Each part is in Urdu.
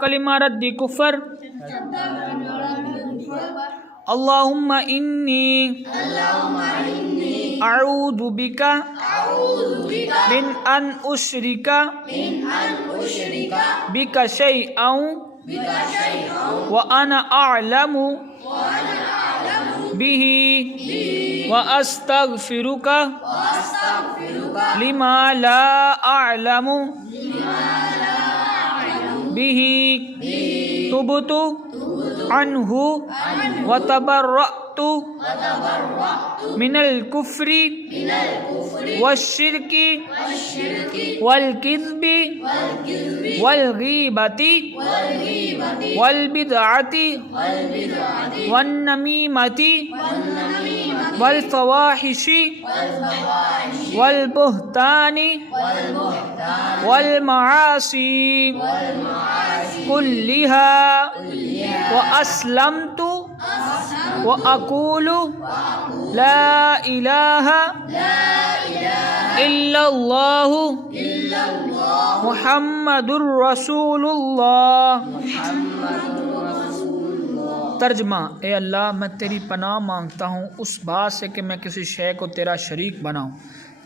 کلمہ رد کفر اللہم انی اعوذ بک من ان اشرک بک شیئا وانا اعلم به واستغفرک لما لا اعلم به تبت عنہ وتبرأت من الكفر والشرك والكذب والغیبۃ والبدعۃ والنمیمۃ والفواحش والبہتان والمعاصی كلها وأسلمت وأقول لا إله إلا الله محمد رسول اللہ۔ ترجمہ: اے اللہ، میں تیری پناہ مانگتا ہوں اس بات سے کہ میں کسی شے کو تیرا شریک بناؤں،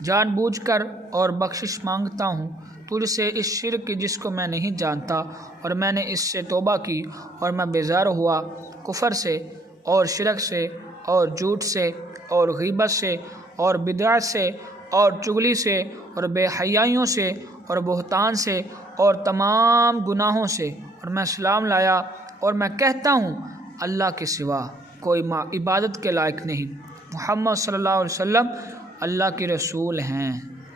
جان بوجھ کر، اور بخشش مانگتا ہوں تجھ سے اس شرک کی جس کو میں نہیں جانتا، اور میں نے اس سے توبہ کی اور میں بیزار ہوا کفر سے اور شرک سے اور جھوٹ سے اور غیبت سے اور بدعت سے اور چغلی سے اور بے حیائیوں سے اور بہتان سے اور تمام گناہوں سے، اور میں اسلام لایا اور میں کہتا ہوں اللہ کے سوا کوئی عبادت کے لائق نہیں، محمد صلی اللہ علیہ وسلم اللہ کے رسول ہیں۔